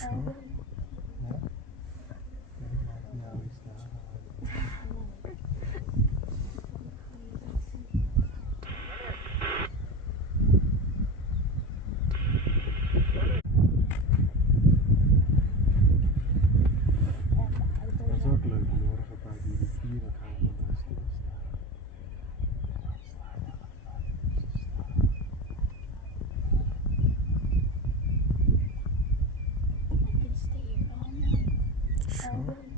Sure. Dat is ook leuk, morgen bij die rivieren gaan we daar stilstaan. I could stay here all night. Sure.